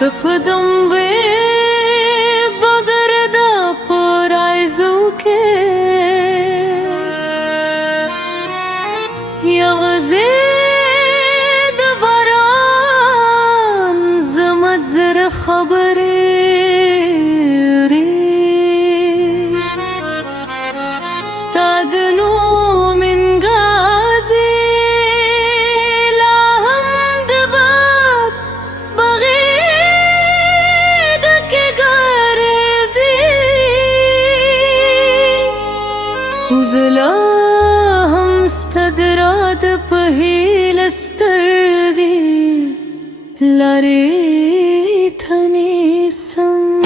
سپدم به بدر دا پرایزو که یغزی د باران زمت زر خبری استادنو من غازی لا هم دباب بغید که گارزی وزلا هم استدراد پهیل استرگی لاری تنیسم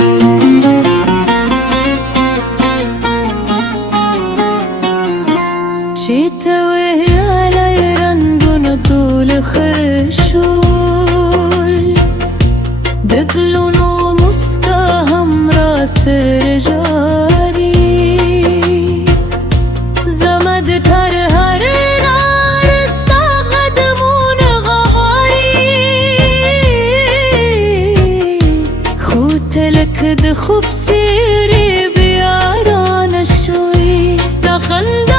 چیتوی علای رنگون طول خرشول دکلونو مسکا همرا سر جاری زمد تر هر نارستا قدمون غواری خود تلک د خوب سیری بیاران شوی استخنده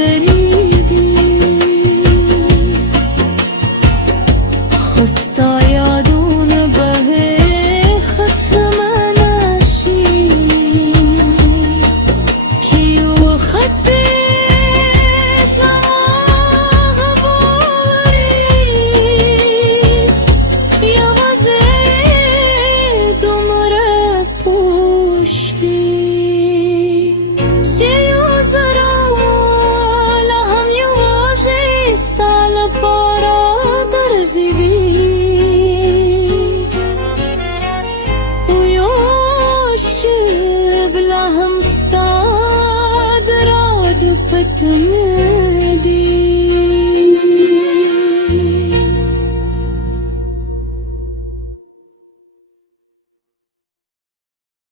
دريدي خستا يادون به ختم نشي كيو خطي زمان غبوري يا وزي دمر بوشي شيو زرا لهم يوازي استال بارا درزي بلا هم ستاد راد پتمدی